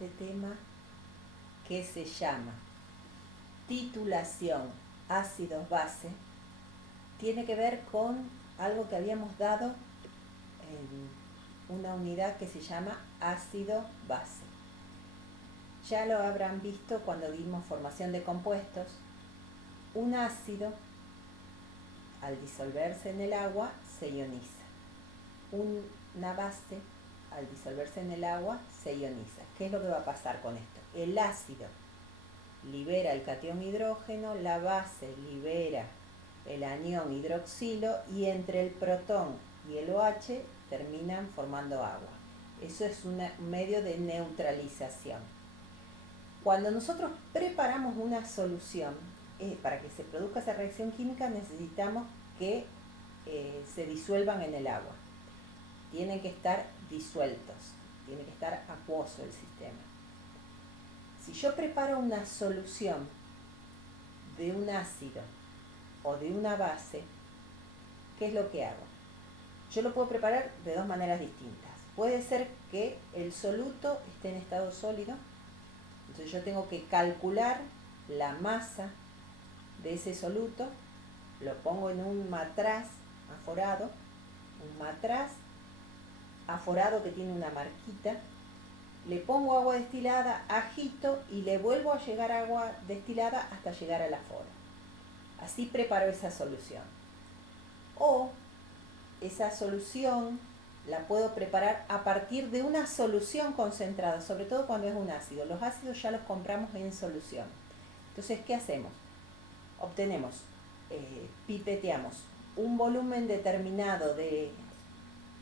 este tema que se llama titulación ácidos base, tiene que ver con algo que habíamos dado en una unidad que se llama ácido base. Ya lo habrán visto cuando vimos formación de compuestos. Un ácido, al disolverse en el agua, se ioniza. Una base, al disolverse en el agua, se ioniza. ¿Qué es lo que va a pasar con esto? El ácido libera el catión hidrógeno, la base libera el anión hidroxilo y entre el protón y el OH terminan formando agua. Eso es un medio de neutralización. Cuando nosotros preparamos una solución, para que se produzca esa reacción química necesitamos que se disuelvan en el agua. Tienen que estar disueltos, tiene que estar acuoso el sistema. Si yo preparo una solución de un ácido o de una base, ¿qué es lo que hago? Yo lo puedo preparar de dos maneras distintas. Puede ser que el soluto esté en estado sólido, entonces yo tengo que calcular la masa de ese soluto, lo pongo en un matraz aforado, que tiene una marquita, le pongo agua destilada, agito y le vuelvo a llegar agua destilada hasta llegar al aforo. Así preparo esa solución. O esa solución la puedo preparar a partir de una solución concentrada, sobre todo cuando es un ácido. Los ácidos ya los compramos en solución. Entonces, ¿qué hacemos? Obtenemos, pipeteamos un volumen determinado de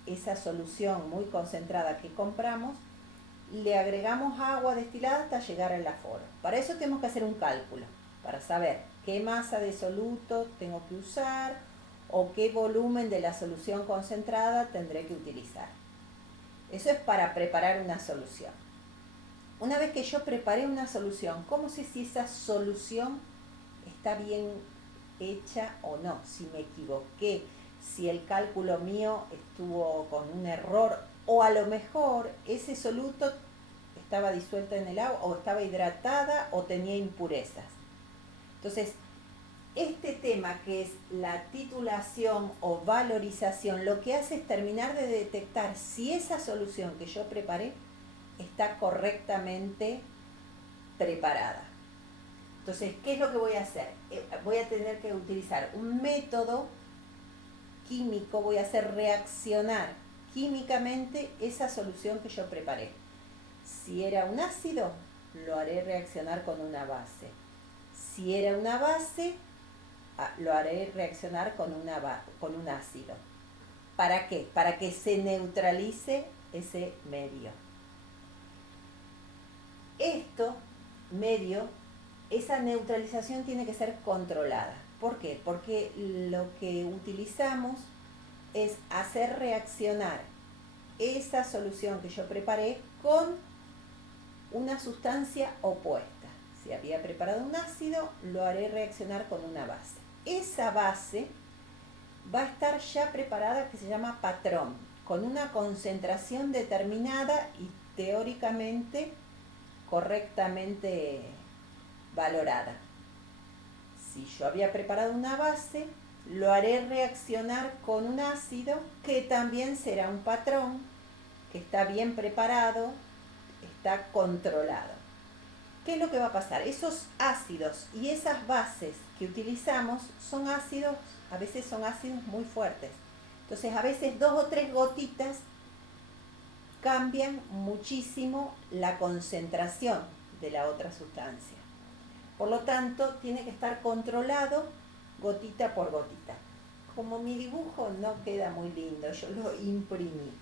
esa solución muy concentrada que compramos, le agregamos agua destilada hasta llegar al aforo. Para eso tenemos que hacer un cálculo, para saber qué masa de soluto tengo que usar o qué volumen de la solución concentrada tendré que utilizar. Eso es para preparar una solución. Una vez que yo preparé una solución, ¿cómo sé si esa solución está bien hecha o no? Si me equivoqué, si el cálculo mío estuvo con un error, o a lo mejor ese soluto estaba disuelto en el agua, o estaba hidratada, o tenía impurezas. Entonces, este tema que es la titulación o valorización, lo que hace es terminar de detectar si esa solución que yo preparé está correctamente preparada. Entonces, ¿qué es lo que voy a hacer? Voy a tener que utilizar un método químico, voy a hacer reaccionar químicamente esa solución que yo preparé. Si era un ácido, lo haré reaccionar con una base. Si era una base, lo haré reaccionar con un ácido. ¿Para qué? Para que se neutralice ese medio. Esa neutralización tiene que ser controlada. ¿Por qué? Porque lo que utilizamos es hacer reaccionar esa solución que yo preparé con una sustancia opuesta. Si había preparado un ácido, lo haré reaccionar con una base. Esa base va a estar ya preparada, que se llama patrón, con una concentración determinada y teóricamente correctamente valorada. Si yo había preparado una base, lo haré reaccionar con un ácido que también será un patrón, que está bien preparado, está controlado. ¿Qué es lo que va a pasar? Esos ácidos y esas bases que utilizamos son ácidos, a veces son ácidos muy fuertes. Entonces, a veces 2 o 3 gotitas cambian muchísimo la concentración de la otra sustancia. Por lo tanto, tiene que estar controlado gotita por gotita. Como mi dibujo no queda muy lindo, yo lo imprimí.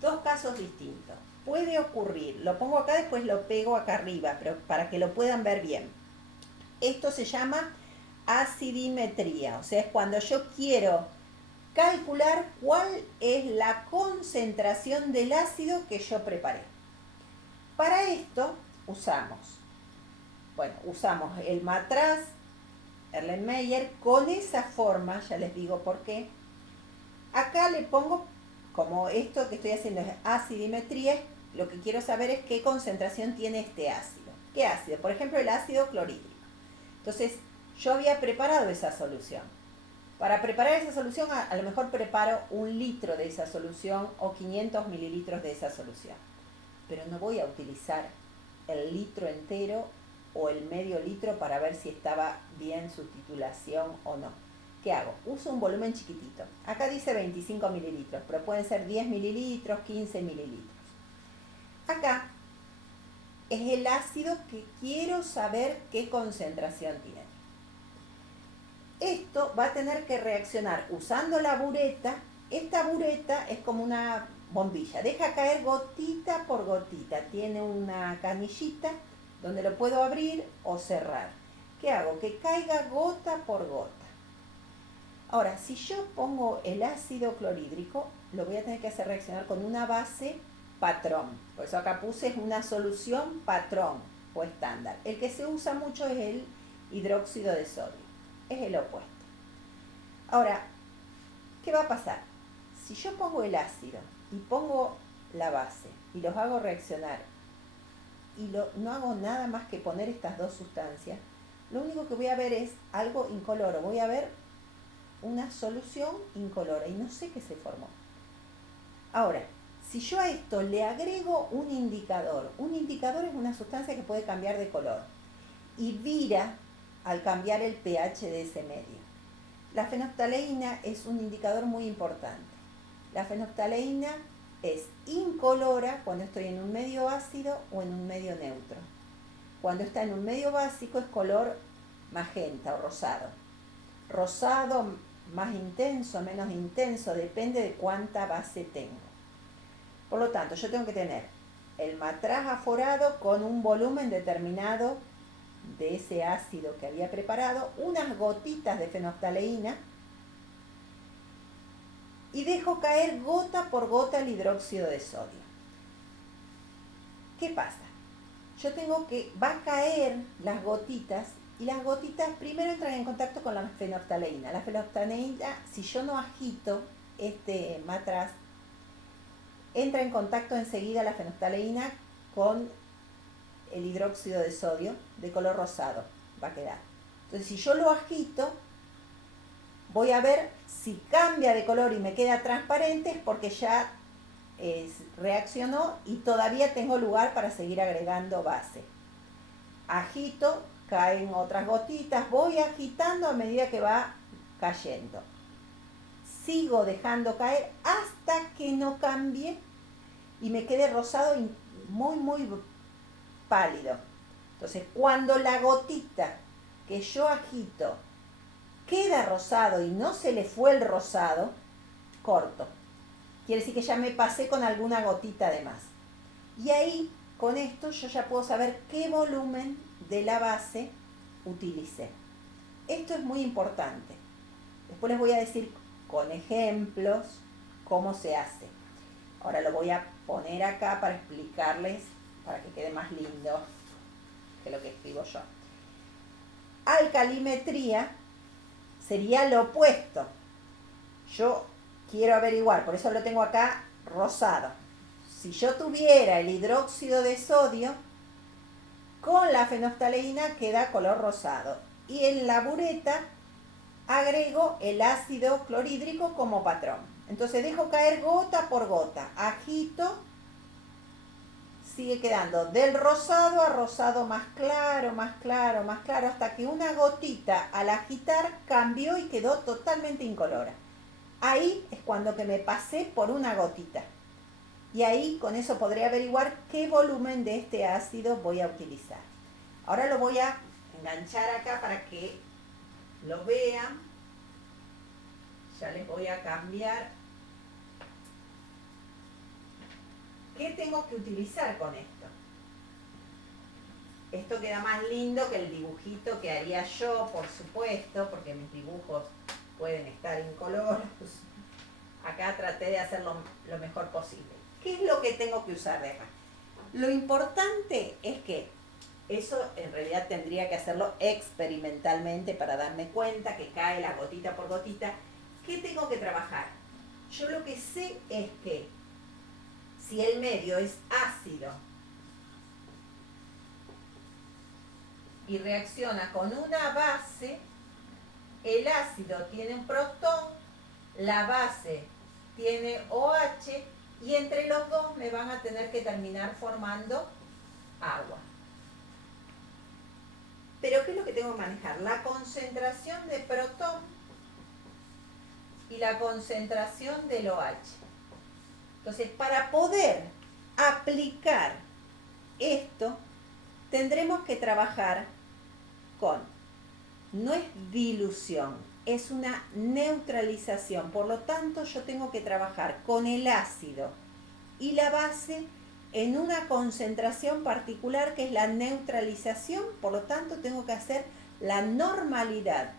2 casos distintos. Puede ocurrir, lo pongo acá, después lo pego acá arriba, pero para que lo puedan ver bien. Esto se llama acidimetría, o sea, es cuando yo quiero calcular cuál es la concentración del ácido que yo preparé. Para esto usamos el matraz Erlenmeyer con esa forma, ya les digo por qué. Acá le pongo, como esto que estoy haciendo es acidimetría, lo que quiero saber es qué concentración tiene este ácido. ¿Qué ácido? Por ejemplo, el ácido clorhídrico. Entonces, yo había preparado esa solución. Para preparar esa solución, a lo mejor preparo 1 litro de esa solución o 500 mililitros de esa solución. Pero no voy a utilizar el litro entero o el medio litro para ver si estaba bien su titulación o no. ¿Qué hago? Uso un volumen chiquitito. Acá dice 25 mililitros, pero pueden ser 10 mililitros, 15 mililitros. Acá es el ácido que quiero saber qué concentración tiene. Esto va a tener que reaccionar usando la bureta. Esta bureta es como una bombilla, deja caer gotita por gotita, tiene una canillita donde lo puedo abrir o cerrar. ¿Qué hago? Que caiga gota por gota. Ahora, si yo pongo el ácido clorhídrico, lo voy a tener que hacer reaccionar con una base patrón. Por eso acá puse una solución patrón o estándar. El que se usa mucho es el hidróxido de sodio. Es el opuesto. Ahora, ¿qué va a pasar? Si yo pongo el ácido y pongo la base y los hago reaccionar y no hago nada más que poner estas dos sustancias, lo único que voy a ver es algo incoloro. Voy a ver una solución incolora y no sé qué se formó. Ahora, si yo a esto le agrego un indicador es una sustancia que puede cambiar de color y vira al cambiar el pH de ese medio. La fenolftaleína es un indicador muy importante. La fenolftaleína es incolora cuando estoy en un medio ácido o en un medio neutro. Cuando está en un medio básico es color magenta o rosado. Rosado más intenso, menos intenso, depende de cuánta base tengo. Por lo tanto, yo tengo que tener el matraz aforado con un volumen determinado de ese ácido que había preparado, unas gotitas de fenolftaleína y dejo caer gota por gota el hidróxido de sodio. ¿Qué pasa? Yo tengo que, va a caer las gotitas y las gotitas primero entran en contacto con la fenolftaleína. La fenolftaleína, si yo no agito este matraz, entra en contacto enseguida la fenolftaleína con el hidróxido de sodio de color rosado, va a quedar. Entonces, si yo lo agito, voy a ver si cambia de color y me queda transparente, es porque ya reaccionó y todavía tengo lugar para seguir agregando base. Agito, caen otras gotitas, voy agitando a medida que va cayendo. Sigo dejando caer hasta que no cambie y me quede rosado y muy, muy pálido. Entonces, cuando la gotita que yo agito queda rosado y no se le fue el rosado, corto. Quiere decir que ya me pasé con alguna gotita de más. Y ahí, con esto, yo ya puedo saber qué volumen de la base utilicé. Esto es muy importante. Después les voy a decir con ejemplos cómo se hace. Ahora lo voy a poner acá para explicarles, para que quede más lindo que lo que escribo yo. Alcalimetría sería lo opuesto. Yo quiero averiguar, por eso lo tengo acá rosado. Si yo tuviera el hidróxido de sodio, con la fenolftaleína queda color rosado. Y en la bureta agrego el ácido clorhídrico como patrón. Entonces dejo caer gota por gota, agito, sigue quedando del rosado a rosado más claro, más claro, más claro, hasta que una gotita al agitar cambió y quedó totalmente incolora. Ahí es cuando que me pasé por una gotita. Y ahí con eso podré averiguar qué volumen de este ácido voy a utilizar. Ahora lo voy a enganchar acá para que lo vean. Ya les voy a cambiar. ¿Qué tengo que utilizar con esto? Esto queda más lindo que el dibujito que haría yo, por supuesto, porque mis dibujos pueden estar incoloros. Acá traté de hacerlo lo mejor posible. ¿Qué es lo que tengo que usar de acá? Lo importante es que eso en realidad tendría que hacerlo experimentalmente para darme cuenta que cae la gotita por gotita. ¿Qué tengo que trabajar? Yo lo que sé es que si el medio es ácido, ácido y reacciona con una base, el ácido tiene un protón, la base tiene OH y entre los dos me van a tener que terminar formando agua. Pero ¿qué es lo que tengo que manejar? La concentración de protón y la concentración del OH. Entonces, para poder aplicar esto, tendremos que trabajar con, no es dilución, es una neutralización. Por lo tanto, yo tengo que trabajar con el ácido y la base en una concentración particular que es la neutralización. Por lo tanto, tengo que hacer la normalidad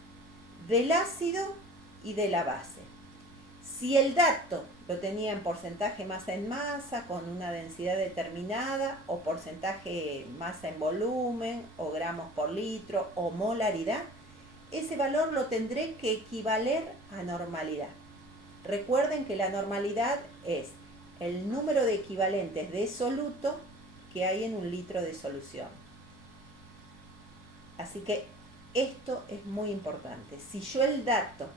del ácido y de la base. Si el dato lo tenía en porcentaje masa en masa, con una densidad determinada, o porcentaje masa en volumen, o gramos por litro, o molaridad, ese valor lo tendré que equivaler a normalidad. Recuerden que la normalidad es el número de equivalentes de soluto que hay en un litro de solución. Así que esto es muy importante. Si yo el dato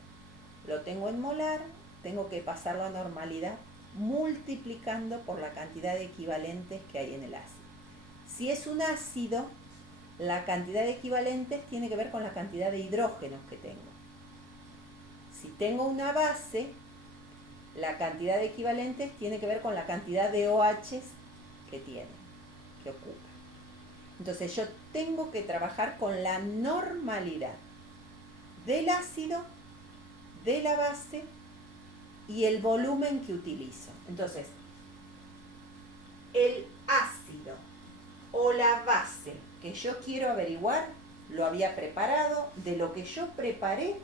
lo tengo en molar, tengo que pasarlo a normalidad multiplicando por la cantidad de equivalentes que hay en el ácido. Si es un ácido, la cantidad de equivalentes tiene que ver con la cantidad de hidrógenos que tengo. Si tengo una base, la cantidad de equivalentes tiene que ver con la cantidad de OHs que tiene, que ocupa. Entonces yo tengo que trabajar con la normalidad del ácido, de la base y el volumen que utilizo. Entonces, el ácido o la base que yo quiero averiguar, lo había preparado. De lo que yo preparé,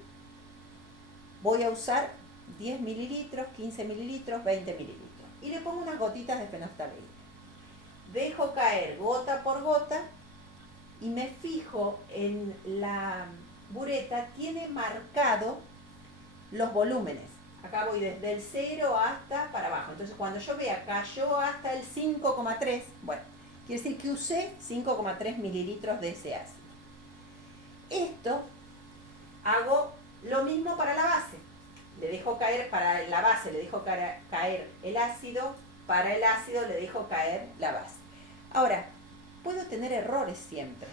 voy a usar 10 mililitros, 15 mililitros, 20 mililitros. Y le pongo unas gotitas de fenolftaleína. Dejo caer gota por gota y me fijo en la bureta, tiene marcado los volúmenes. Acá voy desde el 0 hasta para abajo. Entonces cuando yo vea cayó hasta el 5,3, bueno, quiere decir que usé 5,3 mililitros de ese ácido. Esto hago lo mismo para la base. Le dejo caer, para la base le dejo caer el ácido, para el ácido le dejo caer la base. Ahora, puedo tener errores siempre.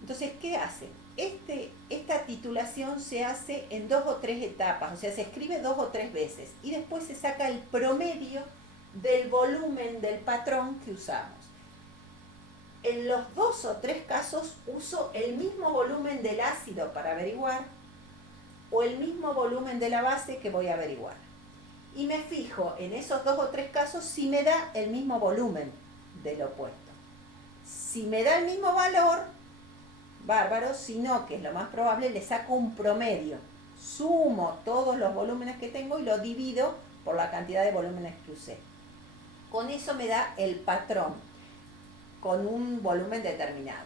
Entonces, ¿qué hace? Esta titulación se hace en 2 o 3 etapas, o sea, se escribe 2 o 3 veces y después se saca el promedio del volumen del patrón que usamos. En los 2 o 3 casos uso el mismo volumen del ácido para averiguar o el mismo volumen de la base que voy a averiguar. Y me fijo en esos 2 o 3 casos si me da el mismo volumen del opuesto. Si me da el mismo valor, bárbaro, si no, que es lo más probable, le saco un promedio. Sumo todos los volúmenes que tengo y lo divido por la cantidad de volúmenes que usé. Con eso me da el patrón con un volumen determinado.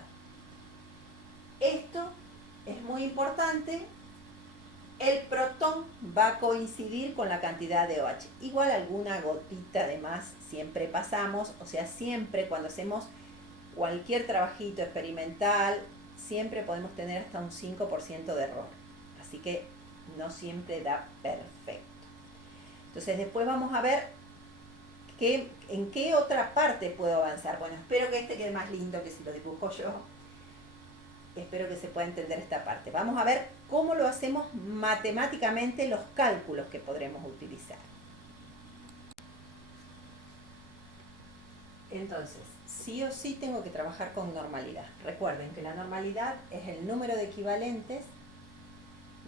Esto es muy importante. El protón va a coincidir con la cantidad de OH. Igual alguna gotita de más siempre pasamos, o sea, siempre cuando hacemos cualquier trabajito experimental, siempre podemos tener hasta un 5% de error. Así que no siempre da perfecto. Entonces después vamos a ver en qué otra parte puedo avanzar. Bueno, espero que este quede más lindo que si lo dibujo yo. Espero que se pueda entender esta parte. Vamos a ver cómo lo hacemos matemáticamente, los cálculos que podremos utilizar. Entonces, sí o sí tengo que trabajar con normalidad. Recuerden que la normalidad es el número de equivalentes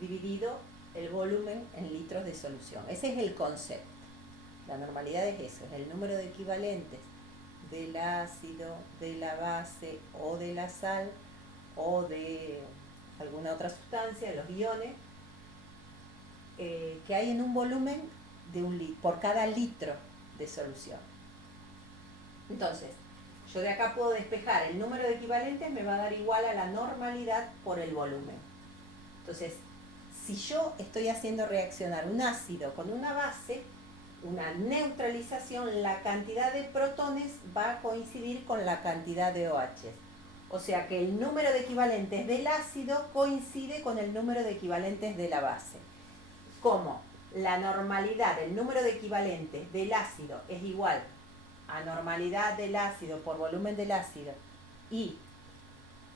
dividido el volumen en litros de solución. Ese es el concepto. La normalidad es eso, es el número de equivalentes del ácido, de la base o de la sal o de alguna otra sustancia, los iones, que hay en un volumen de por cada litro de solución. Entonces, yo de acá puedo despejar el número de equivalentes, me va a dar igual a la normalidad por el volumen. Entonces, si yo estoy haciendo reaccionar un ácido con una base, una neutralización, la cantidad de protones va a coincidir con la cantidad de OH. O sea que el número de equivalentes del ácido coincide con el número de equivalentes de la base. Como la normalidad, el número de equivalentes del ácido es igual a normalidad del ácido por volumen del ácido y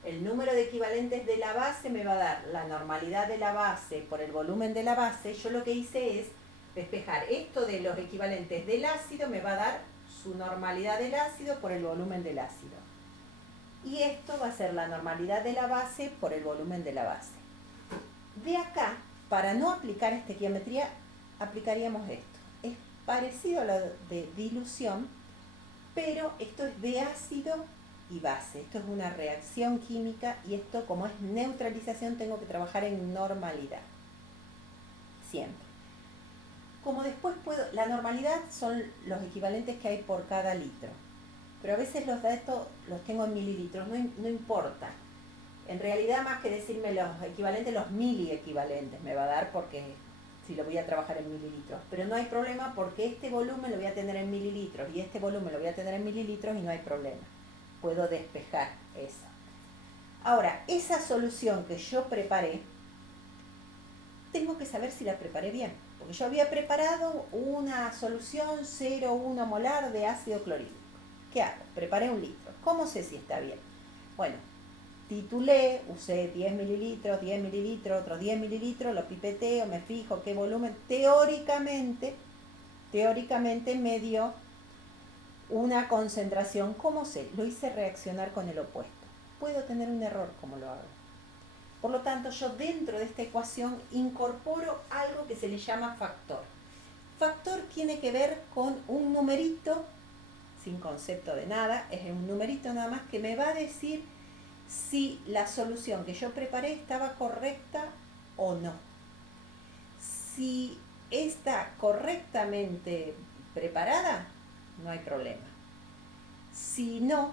el número de equivalentes de la base me va a dar la normalidad de la base por el volumen de la base, yo lo que hice es despejar esto de los equivalentes del ácido, me va a dar su normalidad del ácido por el volumen del ácido. Y esto va a ser la normalidad de la base por el volumen de la base. De acá, para no aplicar estequiometría, aplicaríamos esto. Es parecido a lo de dilución, pero esto es de ácido y base. Esto es una reacción química y esto, como es neutralización, tengo que trabajar en normalidad. Siempre. Como después puedo, la normalidad son los equivalentes que hay por cada litro. Pero a veces los datos los tengo en mililitros, no importa. En realidad, más que decirme los equivalentes, los miliequivalentes me va a dar porque si lo voy a trabajar en mililitros. Pero no hay problema porque este volumen lo voy a tener en mililitros y este volumen lo voy a tener en mililitros y no hay problema. Puedo despejar eso. Ahora, esa solución que yo preparé, tengo que saber si la preparé bien. Porque yo había preparado una solución 0,1 molar de ácido clorhídrico. ¿Qué hago? Preparé 1 litro. ¿Cómo sé si está bien? Bueno, titulé, usé 10 mililitros, otros 10 mililitros, lo pipeteo, me fijo qué volumen. Teóricamente me dio una concentración. ¿Cómo sé? Lo hice reaccionar con el opuesto. Puedo tener un error como lo hago. Por lo tanto, yo dentro de esta ecuación incorporo algo que se le llama factor. Factor tiene que ver con un numerito, sin concepto de nada, es un numerito nada más que me va a decir si la solución que yo preparé estaba correcta o no. Si está correctamente preparada, no hay problema. Si no,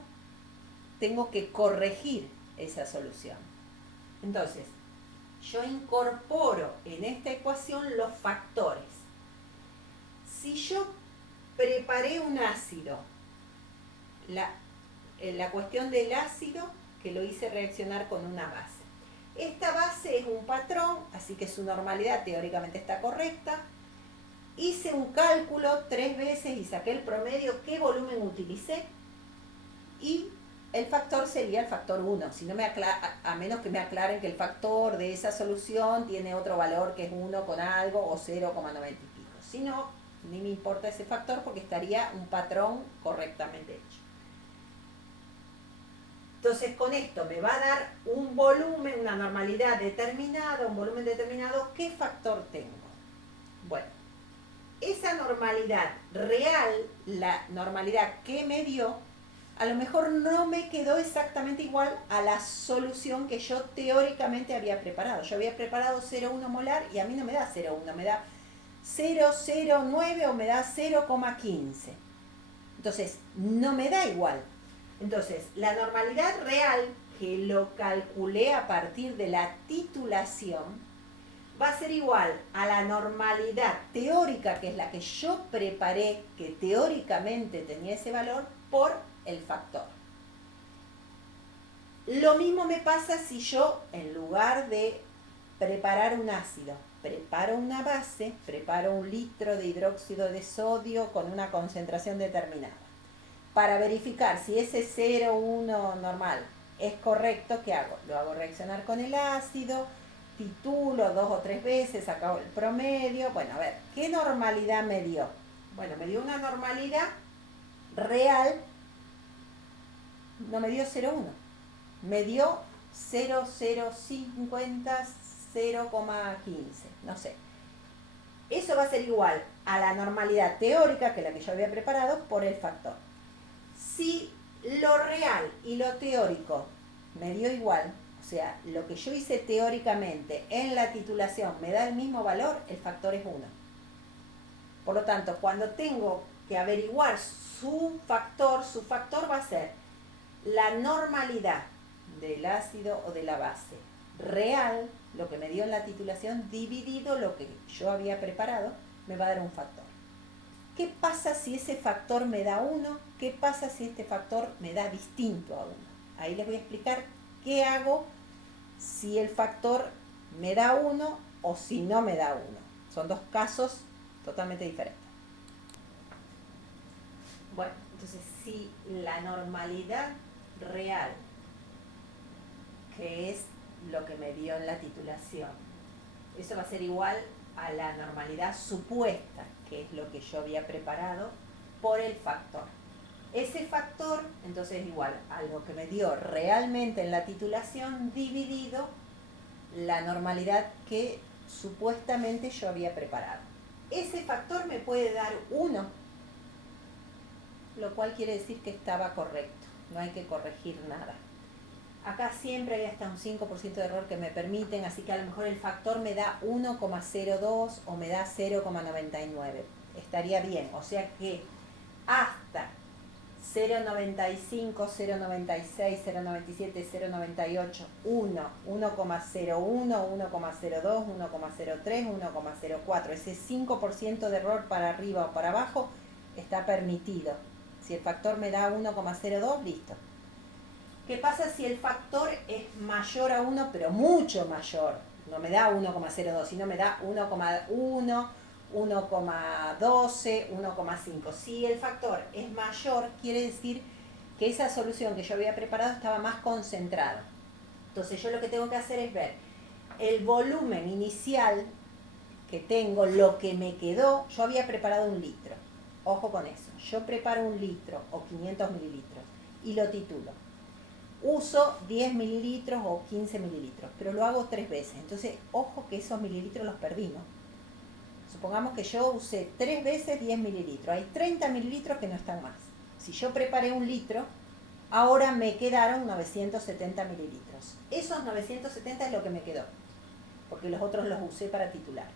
tengo que corregir esa solución. Entonces, yo incorporo en esta ecuación los factores. Si yo preparé un ácido, la cuestión del ácido que lo hice reaccionar con una base. Esta base es un patrón, así que su normalidad teóricamente está correcta. Hice un cálculo 3 veces y saqué el promedio, qué volumen utilicé y el factor sería el factor 1, si no a menos que me aclaren que el factor de esa solución tiene otro valor que es 1 con algo o 0,90 y pico. Si no, ni me importa ese factor porque estaría un patrón correctamente hecho. Entonces con esto me va a dar un volumen, una normalidad determinada, un volumen determinado. ¿Qué factor tengo? Bueno, esa normalidad real, la normalidad que me dio, a lo mejor no me quedó exactamente igual a la solución que yo teóricamente había preparado. Yo había preparado 0,1 molar y a mí no me da 0,1, me da 0,09 o me da 0,15. Entonces, no me da igual. Entonces, la normalidad real, que lo calculé a partir de la titulación, va a ser igual a la normalidad teórica, que es la que yo preparé, que teóricamente tenía ese valor, por el factor. Lo mismo me pasa si yo, en lugar de preparar un ácido, preparo una base, preparo 1 litro de hidróxido de sodio con una concentración determinada. Para verificar si ese 0,1 normal es correcto, ¿qué hago? Lo hago reaccionar con el ácido, titulo 2 o 3 veces, saco el promedio. Bueno, a ver, ¿qué normalidad me dio? Bueno, me dio una normalidad real, no me dio 0,1, me dio 0,050, 0,15, no sé. Eso va a ser igual a la normalidad teórica, que es la que yo había preparado, por el factor. Si lo real y lo teórico me dio igual, o sea, lo que yo hice teóricamente en la titulación me da el mismo valor, el factor es 1. Por lo tanto, cuando tengo que averiguar su factor va a ser la normalidad del ácido o de la base real, lo que me dio en la titulación, dividido lo que yo había preparado, me va a dar un factor. ¿qué pasa si ese factor me da 1? ¿Qué pasa si este factor me da distinto a 1? Ahí les voy a explicar qué hago si el factor me da 1 o si no me da 1. Son dos casos totalmente diferentes. Bueno, entonces si la normalidad real, que es lo que me dio en la titulación, eso va a ser igual a la normalidad supuesta, que es lo que yo había preparado, por el factor. Ese factor, entonces, es igual a lo que me dio realmente en la titulación, dividido la normalidad que supuestamente yo había preparado. Ese factor me puede dar 1, lo cual quiere decir que estaba correcto, no hay que corregir nada. Acá siempre hay hasta un 5% de error que me permiten, así que a lo mejor el factor me da 1,02 o me da 0,99. Estaría bien, o sea que hasta 0,95, 0,96, 0,97, 0,98, 1, 1,01, 1,02, 1,03, 1,04. Ese 5% de error para arriba o para abajo está permitido. Si el factor me da 1,02, listo. ¿Qué pasa si el factor es mayor a 1, pero mucho mayor? No me da 1,02, sino me da 1,1, 1,12, 1,5. Si el factor es mayor, quiere decir que esa solución que yo había preparado estaba más concentrada. Entonces yo lo que tengo que hacer es ver el volumen inicial que tengo, lo que me quedó. Yo había preparado 1 litro. Ojo con eso. Yo preparo 1 litro o 500 mililitros y lo titulo. Uso 10 mililitros o 15 mililitros, pero lo hago 3 veces. Entonces, ojo que esos mililitros los perdí, ¿no? Supongamos que yo usé 3 veces 10 mililitros. Hay 30 mililitros que no están más. Si yo preparé 1 litro, ahora me quedaron 970 mililitros. Esos 970 es lo que me quedó, porque los otros los usé para titular.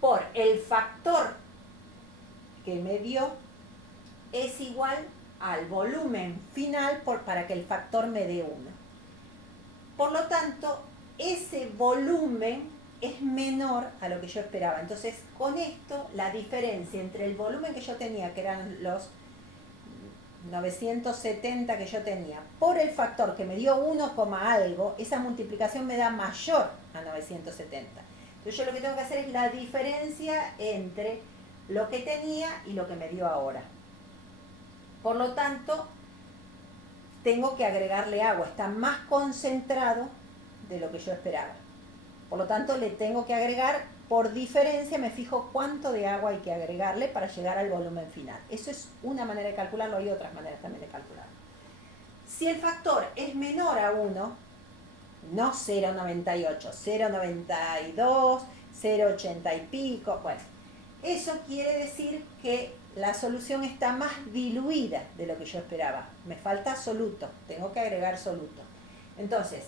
Por el factor que me dio es igual al volumen final para que el factor me dé 1. Por lo tanto, ese volumen es menor a lo que yo esperaba. Entonces, con esto, la diferencia entre el volumen que yo tenía, que eran los 970 que yo tenía, por el factor que me dio 1, algo, esa multiplicación me da mayor a 970. Entonces, yo lo que tengo que hacer es la diferencia entre lo que tenía y lo que me dio ahora. Por lo tanto, tengo que agregarle agua. Está más concentrado de lo que yo esperaba. Por lo tanto, le tengo que agregar, por diferencia, me fijo cuánto de agua hay que agregarle para llegar al volumen final. Eso es una manera de calcularlo, hay otras maneras también de calcularlo. Si el factor es menor a 1, no 0,98, 0,92, 0,80 y pico, bueno, eso quiere decir que la solución está más diluida de lo que yo esperaba. Me falta soluto, tengo que agregar soluto. Entonces,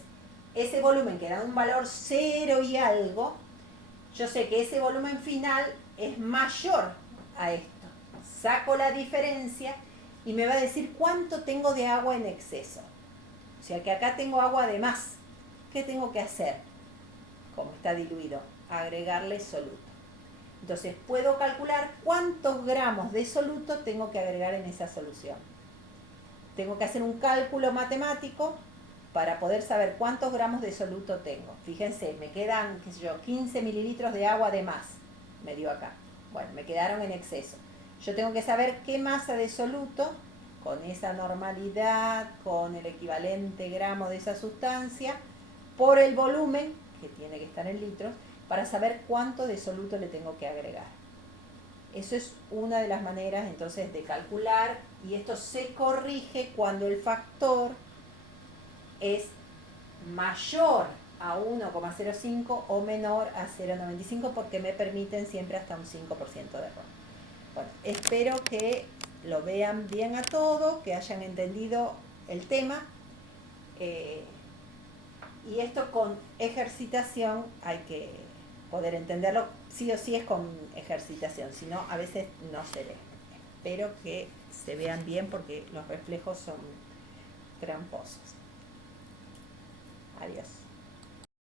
ese volumen que da un valor 0 y algo, yo sé que ese volumen final es mayor a esto. Saco la diferencia y me va a decir cuánto tengo de agua en exceso. O sea que acá tengo agua de más. ¿Qué tengo que hacer? Como está diluido, agregarle soluto. Entonces puedo calcular cuántos gramos de soluto tengo que agregar en esa solución. Tengo que hacer un cálculo matemático para poder saber cuántos gramos de soluto tengo. Fíjense, me quedan, qué sé yo, 15 mililitros de agua de más, me dio acá. Bueno, me quedaron en exceso. Yo tengo que saber qué masa de soluto, con esa normalidad, con el equivalente gramo de esa sustancia, por el volumen, que tiene que estar en litros, para saber cuánto de soluto le tengo que agregar. Eso es una de las maneras entonces de calcular, y esto se corrige cuando el factor es mayor a 1,05 o menor a 0,95, porque me permiten siempre hasta un 5% de error. Bueno, espero que lo vean bien a todo, que hayan entendido el tema. Y esto con ejercitación hay que poder entenderlo, sí o sí es con ejercitación, si no a veces no se ve. Espero que se vean bien porque los reflejos son tramposos. Adiós.